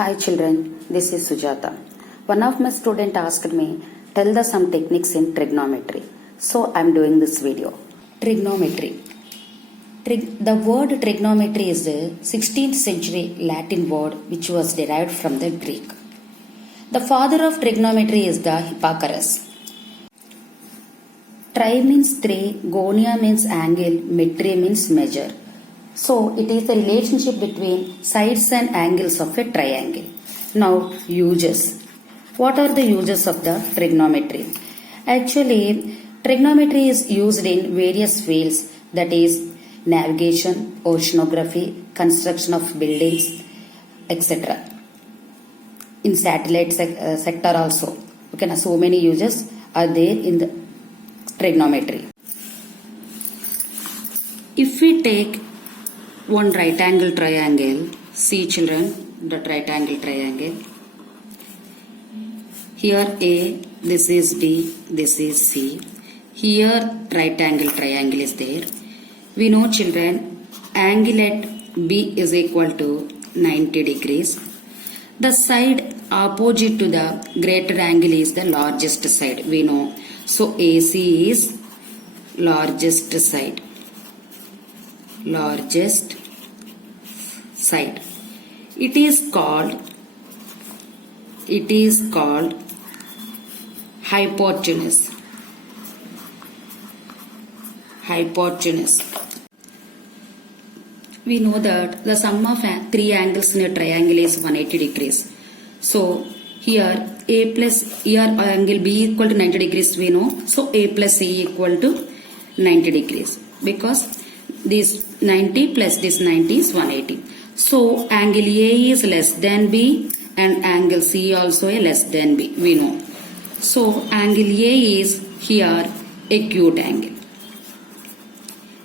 Hi children, this is Sujata. One of my students asked me, tell the some techniques in trigonometry. So I am doing this video. Trigonometry. The word trigonometry is a 16th century Latin word which was derived from the Greek. The father of trigonometry is the Hipparchus. Tri means three, gonia means angle, metri means measure. So it is the relationship between sides and angles of a triangle. Now uses. What are the uses of the trigonometry? Actually, trigonometry is used in various fields, that is navigation, oceanography, construction of buildings, etc. In satellite sector also. Okay, now so many uses are there in the trigonometry. If we take one right angle triangle, see children, the right angle triangle. Here A, this is B, this is C. Here right angle triangle is there. We know children, angle at B is equal to 90 degrees. The side opposite to the greater angle is the largest side, we know. So AC is largest side. Largest side. It is called hypotenuse. Hypotenuse. We know that the sum of three angles in a triangle is 180 degrees. So here A plus here angle B equal to 90 degrees we know. So A plus C equal to 90 degrees because this 90 plus this 90 is 180. So angle A is less than B and angle C also a less than B, we know. So angle A is here acute angle.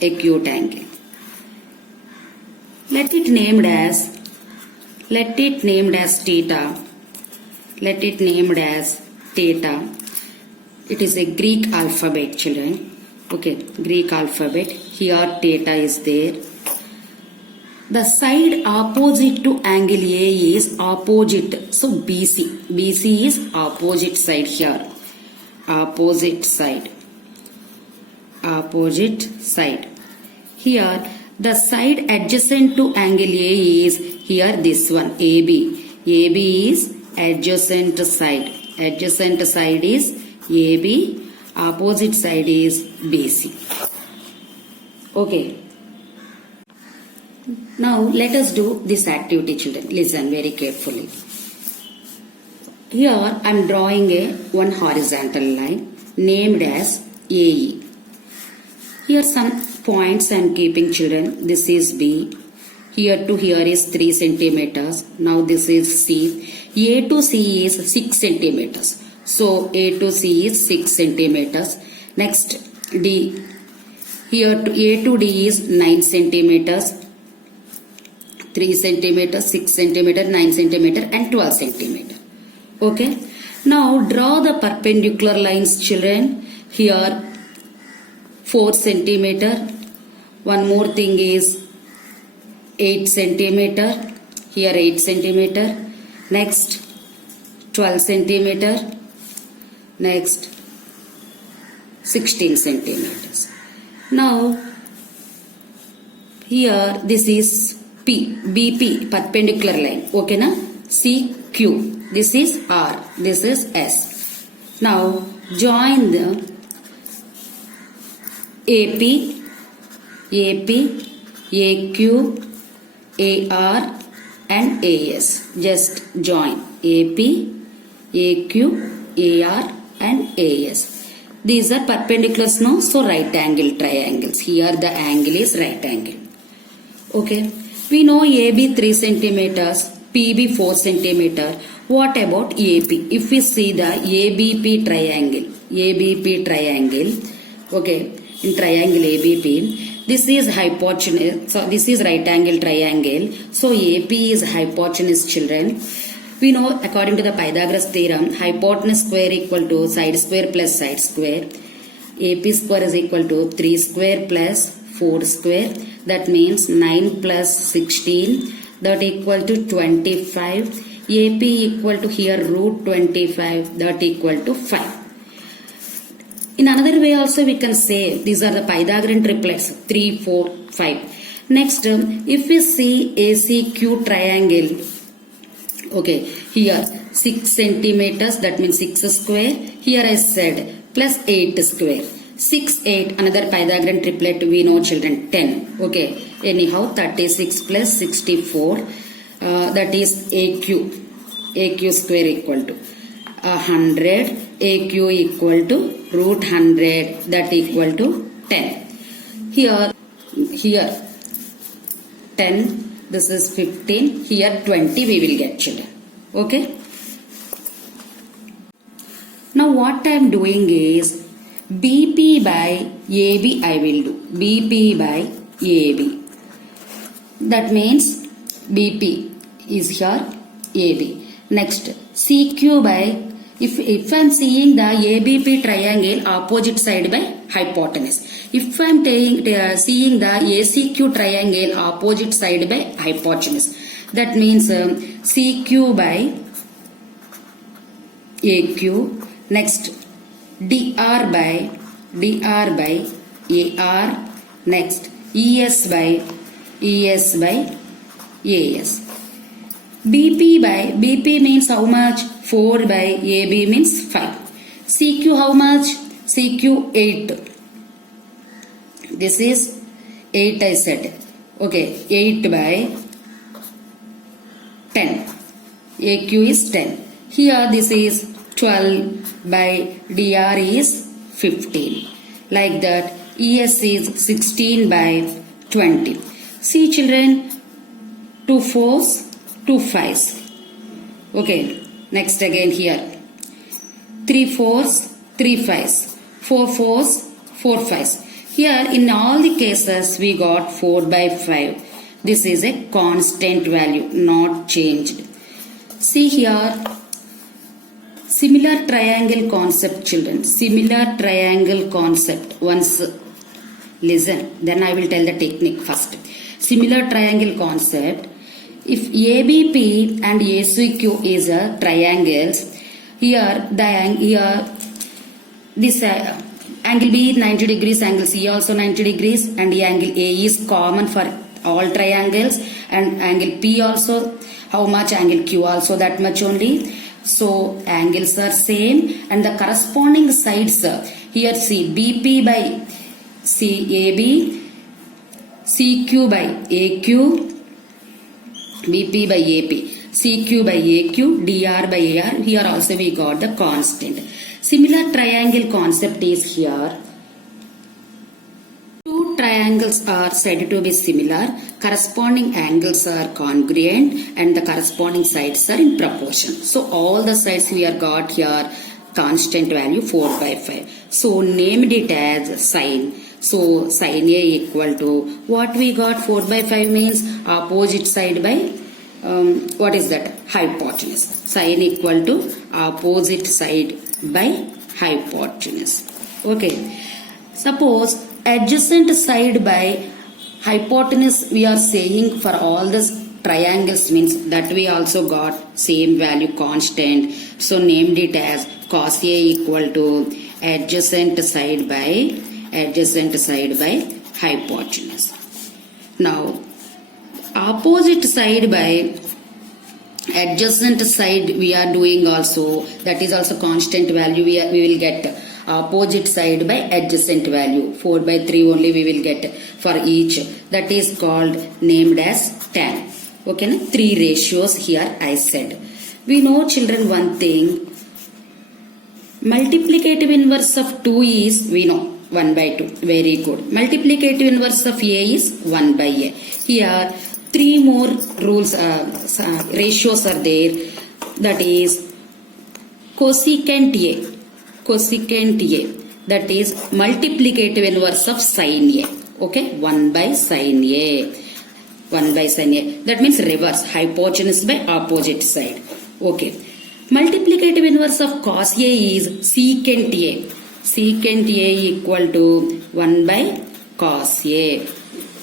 Acute angle. Let it named as theta. Let it named as theta. It is a Greek alphabet, children. Okay, Greek alphabet. Here theta is there. The side opposite to angle A is opposite. So BC. BC is opposite side here. Opposite side. Opposite side. Here the side adjacent to angle A is here this one AB. AB is adjacent side. Adjacent side is AB. Opposite side is BC. Okay. Now let us do this activity, children. Listen very carefully. Here I am drawing one horizontal line named as AE. Here some points I am keeping, children. This is B. Here to here is 3 centimeters. Now this is C. A to C is 6 centimeters. So A to C is 6 centimeters. Next D. Here to A to D is 9 centimeters. 3 centimeters, 6 centimeter, 9 centimeter and 12 centimeter. Okay. Now draw the perpendicular lines, children. Here 4 centimeter. One more thing is 8 centimeter. Here 8 centimeter. Next 12 centimeter. Next 16 centimeters. Now here this is P, BP, perpendicular line. Okay, na? CQ. This is R. This is S. Now join the AP, AQ, AR and AS. Just join AP, AQ, AR and AS. These are perpendiculars, no? So right angle triangles. Here the angle is right angle. Okay. We know AB 3 centimeters, PB 4 centimeter. What about AP? If we see the ABP triangle, okay, in triangle ABP, this is hypotenuse, so this is right angle triangle. So AP is hypotenuse, children. We know according to the Pythagoras theorem, hypotenuse square equal to side square plus side square. AP square is equal to 3 square plus 4 square. That means 9 plus 16 that equal to 25. AP equal to here root 25, that equal to 5. In another way also we can say these are the Pythagorean triplets 3, 4, 5. Next, if we see ACQ triangle, okay, here 6 centimeters, that means 6 square. Here I said plus 8 square. 6, 8, another Pythagorean triplet, we know children, 10. Okay, anyhow 36 plus 64, that is AQ. AQ square equal to 100. AQ equal to root 100, that equal to 10. Here 10, this is 15, here 20 we will get children. Okay. Now what I am doing is BP by AB I will do. BP by AB. That means BP is here AB. Next CQ by, if I am seeing the ABP triangle opposite side by hypotenuse. If I am seeing the ACQ triangle opposite side by hypotenuse. That means CQ by AQ. Next DR by AR. Next ES by AS. BP means how much? 4 by AB means 5. CQ how much? CQ 8. This is 8 I said. Okay, 8 by 10. AQ is 10. Here this is 12 by DR is 15. Like that, ES is 16 by 20. See children, 2 4s, 2 5s. Okay, next again here. 3 4s, 3 5s. 4 4s, 4 5s. Here in all the cases we got 4 by 5. This is a constant value, not changed. See here, similar triangle concept children. Similar triangle concept. Once listen, then I will tell the technique first. Similar triangle concept. If ABP and ACQ is a triangles, here this angle B is 90 degrees, angle C also 90 degrees, and the angle A is common for all triangles, and angle P also how much, angle Q also that much only. So angles are same, and the corresponding sides here see BP by CAB, CQ by AQ, BP by AP, CQ by AQ, DR by AR. Here also we got the constant. Similar triangle concept is here. Two triangles are said to be similar. Corresponding angles are congruent and the corresponding sides are in proportion. So all the sides we are got here constant value 4 by 5. So named it as sine. So sine A equal to what we got, 4 by 5 means opposite side by what is that, hypotenuse. Sine equal to opposite side by hypotenuse. Okay. Suppose adjacent side by hypotenuse we are saying for all this triangles means that we also got same value constant. So named it as cos A equal to adjacent side by hypotenuse. Now opposite side by adjacent side we are doing also, that is also constant value. We will get opposite side by adjacent value 4 by 3 only we will get for each. That is called named as tan. Okay, 3 ratios here I said. We know children one thing, multiplicative inverse of 2 is, we know, 1 by 2. Very good. Multiplicative inverse of A is 1 by A. Here 3 more rules, ratios are there. That is cosecant A. Cosecant A. That is multiplicative inverse of sin A. Okay, 1 by sin A. 1 by sin A. That means reverse, hypotenuse by opposite side. Okay. Multiplicative inverse of cos A is secant A. Secant A equal to 1 by cos A.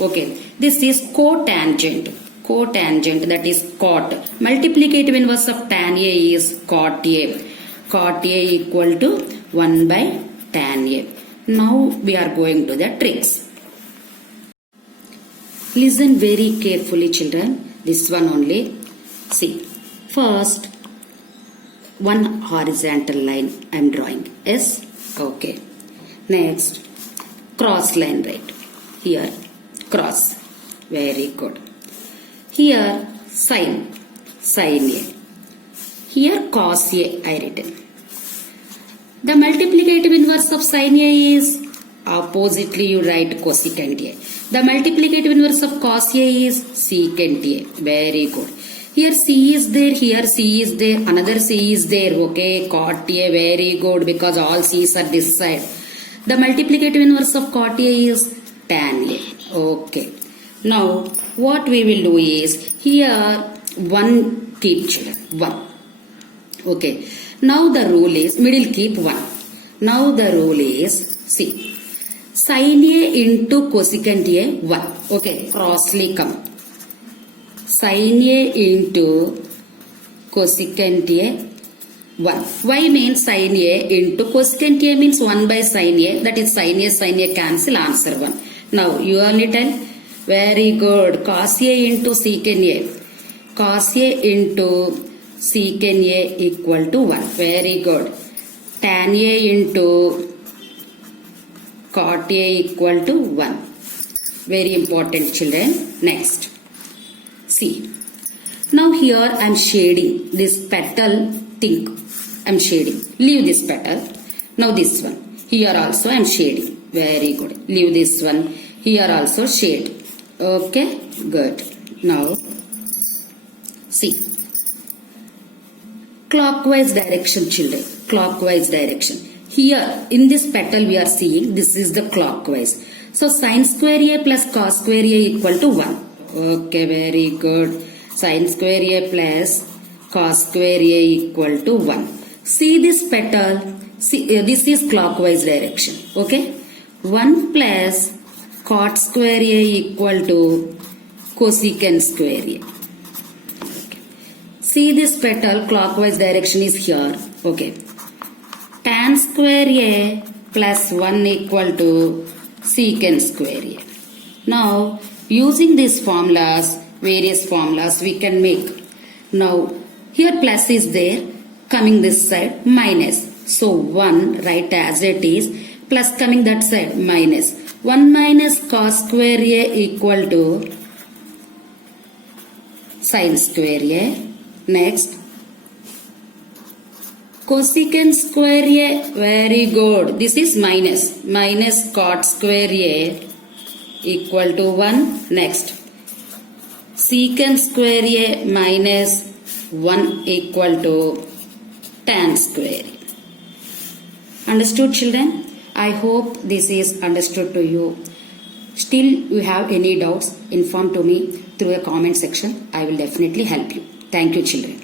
Okay. This is cotangent. cotangent, that is cot. Multiplicative inverse of tan A is cot A. Cot A equal to 1 by tan A. Now we are going to the tricks. Listen very carefully, children. This one only. See, first one horizontal line I am drawing. Yes? Okay. Next, cross line, right? Here, cross. Very good. Here, sin A. Here, cos A I written. The multiplicative inverse of sin A is oppositely you write cosecant A. The multiplicative inverse of cos A is secant A. Very good. Here C is there, here C is there, another C is there. Okay, cot A, very good, because all C's are this side. The multiplicative inverse of cot A is tan A. Okay. Now, what we will do is, here 1 keep, children, 1. Okay. Now the rule is, middle keep 1. Now the rule is, see, sin A into cosecant A, 1. Okay, crossly come. Sin A into cosecant A, 1. Why means sin A into cosecant A means 1 by sin A, that is sin A cancel, answer 1. Now, you are little, very good, cos A into secant A. Cos A into secant A equal to 1. Very good. Tan A into cot A equal to 1. Very important, children. Next. See. Now here I am shading this petal thing. I am shading. Leave this petal. Now this one. Here also I am shading. Very good. Leave this one. Here also shade. Okay. Good. Now see. Clockwise direction, children. Clockwise direction. Here in this petal we are seeing this is the clockwise. So sin square A plus cos square A equal to 1. Okay, very good. Sin square A plus cos square A equal to 1. See this petal. See, this is clockwise direction. Okay. 1 plus cot square A equal to cosecant square A. Okay. See this petal, clockwise direction is here. Okay. Tan square A plus 1 equal to secant square A. Now, using these formulas, various formulas we can make. Now, here plus is there, coming this side, minus. So, 1 write as it is, plus coming that side, minus. 1 minus cos square A equal to sin square A. Next, cosecant square A, very good. This is minus. Minus cot square A equal to 1. Next, secant square A minus 1 equal to tan square A. Understood, children? I hope this is understood to you. Still you have any doubts, inform to me through a comment section. I will definitely help you. Thank you, children.